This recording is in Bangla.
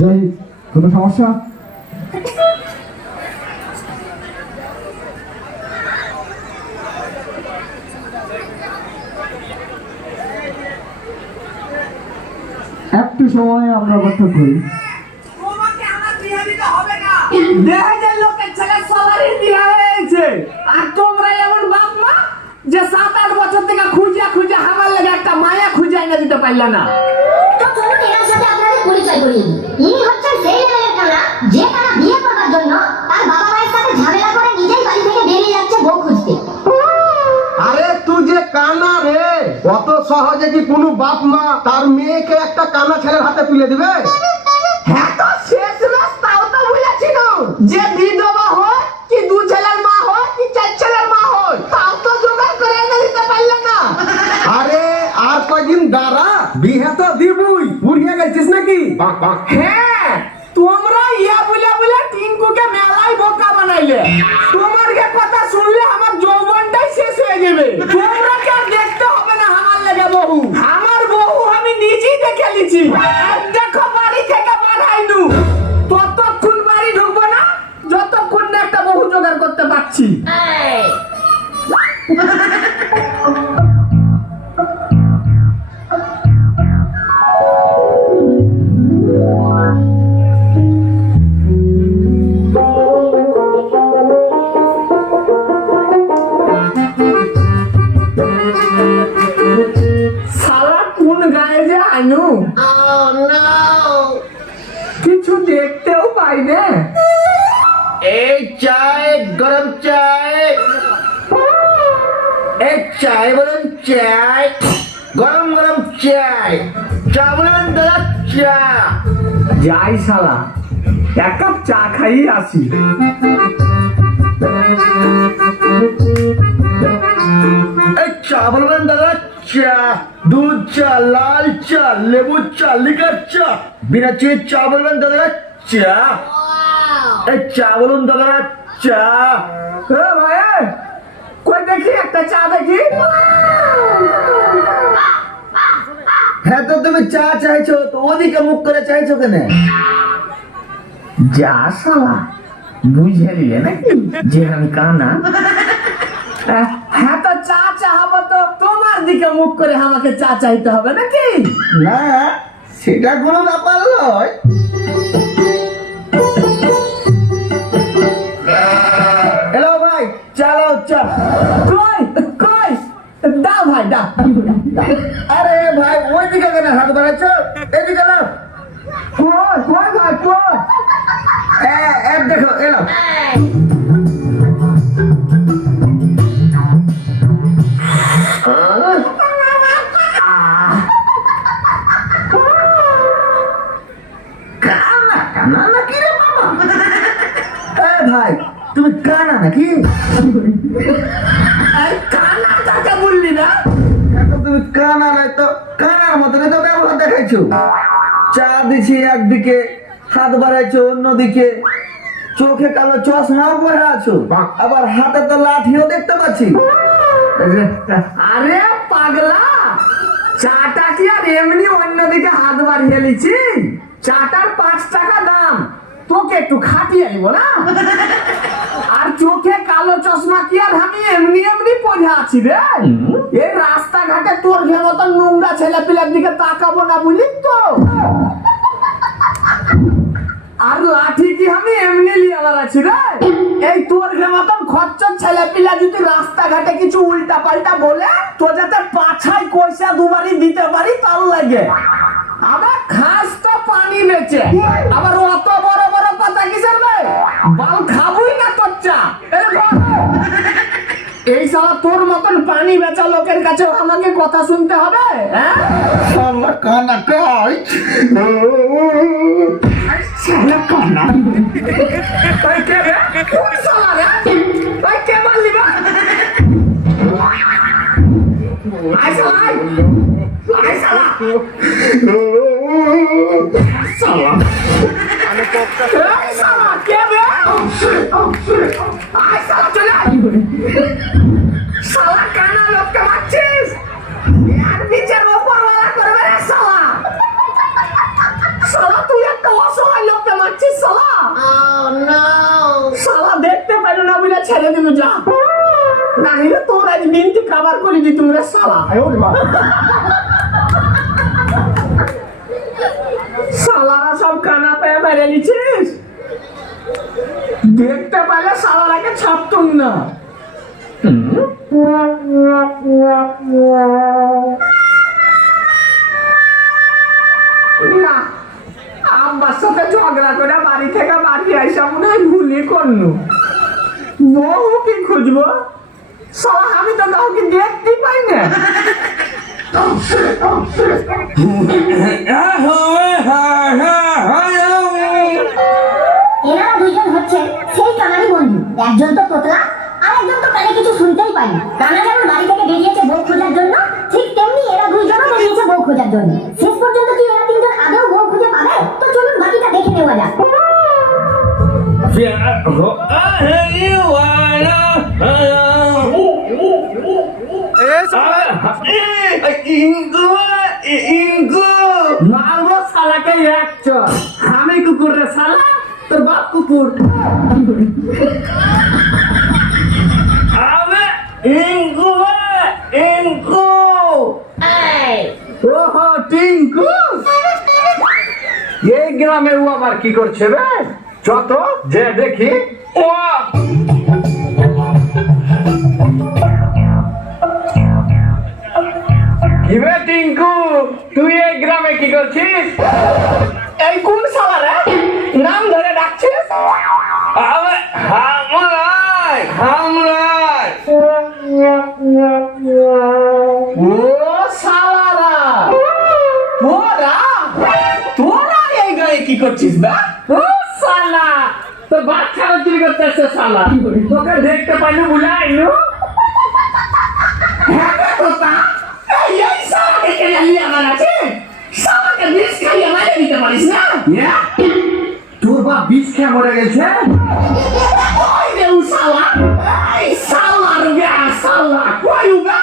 জয়, কোনো সমস্যা? একটু সময় আমরা অপেক্ষা করি। আর তোমরা এমন বাপ মা যে 7-8 বছর থেকে খুঁজে খুঁজে আমার লেগে একটা মায়া খুঁজে এনে দিতে পারলে না। তো চলুন এর সাথে আপনাদের পরিচয় করিয়ে দিই। ইনি হচ্ছেন সেই লেভেলের কানা যে কানা বিয়ে করার জন্য তার বাবা মায়ের সাথে ঝামেলা করে নিজেই বাড়ি থেকে বেরিয়ে যাচ্ছে বউ খুঁজতে। আরে তুই যে কানা রে, কত সহজে কি কোনো বাপ মা তার মেয়েকে একটা কানা ছেলের হাতে তুলে দিবে? হ্যাঁ, তো শেষমেশ তাও তো বলেছিল যে বিধবা হয় কি 2 ছেলের মা হয় কি 4 ছেলের মা হয়, তাও তো জোগাড় করে এনে দিতে পারলে না। আরে আর কয়দিন দাঁড়া, বিয়ে তো দিবই। বুড়িয়ে গেছিস নাকি? হ্যাঁ, তোমরা ইয়া বলে বলে টিঙ্কুকে মেলাই বোকা বানাইলে। তোমার যে কথা শুনলে আমার যৌবনটাই শেষ হয়ে যাবে। তোমরা কি আর দেখতে হবে না আমার লেগে বহু। আমার বহু আমি নিজেই দেখে লিছি। আর দেখো বাড়ি থেকে বার হইনু, ততক্ষণ বাড়ি ঢুকবো না যতক্ষণ না একটা বহু জোগাড় করতে পারছি। শালা কোন গায়ে যে আইনু, কিছু দেখতেও পাই না। এই চায়, গরম চায়। এই চায় বলুন, চায় গরম গরম চায়। চা বলুন দাদা, চা। যাই শালা, এক কাপ চা খাই আসি। এই চা বলবেন দাদা, চা। দুধ চা, লাল চা, লেবু চা, লিকার চা। বিনা চিনি চা বলবেন দাদা, চা। এই চা বলুন দাদা, চা। এ ভাই, কই দেখি একটা চা দেখি। হ্যাঁ, তো তুমি চা চাইছো, তো ওদিকে মুখ করে চাইছো কেন? যা শালা, বুঝে নিলে নাকি যে আমি কানা? হ্যাঁ, তো চা চাহাবো তো তোমার দিকে মুখ করে আমাকে চা চাইতে হবে নাকি? না, সেটা কোনো ব্যাপার নয়। হ্যালো ভাই, চালাও চা। কই কই, দাও ভাই দাও। আরে ভাই, ওইদিকে কেন হাত বাড়াচ্ছ? এদিকে নাও। কই কই ভাই কই? দেখো এলাম। কানা নাকি রে বাবা? ভাই, তুমি কানা নাকি? কানা কাকে বললি না? তুমি কানা নাই তো কানার মতন তো ব্যবহার দেখাইছো। চা দিছি একদিকে, হাত বাড়াইছো অন্যদিকে, চোখে কালো চশমাও পরে আছো, আবার হাতে তো লাঠিও দেখতে পাচ্ছি। আরে পাগলা, চাটা কি আর এমনি অন্যদিকে হাত বাড়িয়ে লিছি? চাটার 5 টাকা দাম, তোকে একটু খাটিয়ে আইব না। আর চোখে কালো চশমা কি আর আমি এমনি এমনি পরে আছি রে? এই রাস্তাঘাটে তোর ঘে মতন নোংরা ছেলে পিলার দিকে তাকাবো না বুঝলি তো? আর লাঠি কি আমি এমনি লিয়ে আবার আছি রে? এই তোর ঘে মতন খচ্চর ছেলে পিলা যদি রাস্তাঘাটে কিছু উল্টা পাল্টা বলে, তো যাতে পাছায় কইসা দুবারই দিতে পারি তার লাগে। আবার খাস তো পানি বেচে, আবার অত বড় বড় কথা কিসের রে? বাল খাবই না তোর চা। এই শালা তোর মতন পানি বেচা লোকের কাছে আমাকে কথা শুনতে হবে? হ্যাঁ, শালা কানা কই? শালা কানা। তাই কে রে? কোন শালা রে? তাই কে মারলি রে? আই শালা, আই শালা। শালা এই শালা কে বে আয় শালা চলে আয় শালা কানা লোককে মারছিস আর বিচার ওপরওয়ালা করবে রে শালা শালা তুই একটা অসহায় লোককে মারছিস শালা শালা দেখতে পারো না বলে ছেড়ে দিল যা না হলে তোর আজ দিনটি খাবার করে দিতুম রে শালা শালারা সব কানা পেয়ে মেরে নিছিস দেখতে পাইলে শালারাকে ছাপতুম না না আব্বার সাথে ঝগড়া করে বাড়ি থেকে বাড়ি আইসা মনে হয় ভুলে করনু বহু কি খুঁজবো শালা আমি তো কাউকে দেখতে পাই না এনারা দুইজন হচ্ছে সেই কানারই বন্ধু, একজন তো তোতলা আর একজন তো কানে কিছু শুনতেই পায় না। কানা যেমন বাড়ি থেকে বেরিয়েছে বউ খোঁজার জন্য, ঠিক তেমনি এরা দুইজনও বেরিয়েছে বউ খোঁজার জন্য। শেষ পর্যন্ত কি এরা তিনজন আদৌ বউ খুঁজে পাবে? তো চলুন বাকিটা দেখে নেওয়া যাক। মারবো শালাকে এক চর আমি কুকুর রে শালা তোর বাপ কুকুর আবে ইঙ্কু ইঙ্কু ওহো টিঙ্কু এই গ্রামে ও আবার কি করছে বে যত যে দেখি ও কিবে টিঙ্কু তুই এই গ্রামে কি করছিস এই কোন শালা রে নাম ধরে ডাকছিস আবে হামলাই হামলাই ও শালারা তোরা তোরা এই গায়ে কি করছিস বে ও শালা তোর বাচ্চা চুরি করতে আসছে শালা তোকে দেখতে পাইনি বলে আইনু হ্যাঁ তোতা এই শালাকে কেন নিয়ে আমার আছে শালাকে বিষ খাইয়ে মারে দিতে পারিস না তোর বাপ বিষ খেয়ে মরে গেছে ওই রে ও শালা এই শালা রে শালা কই উবে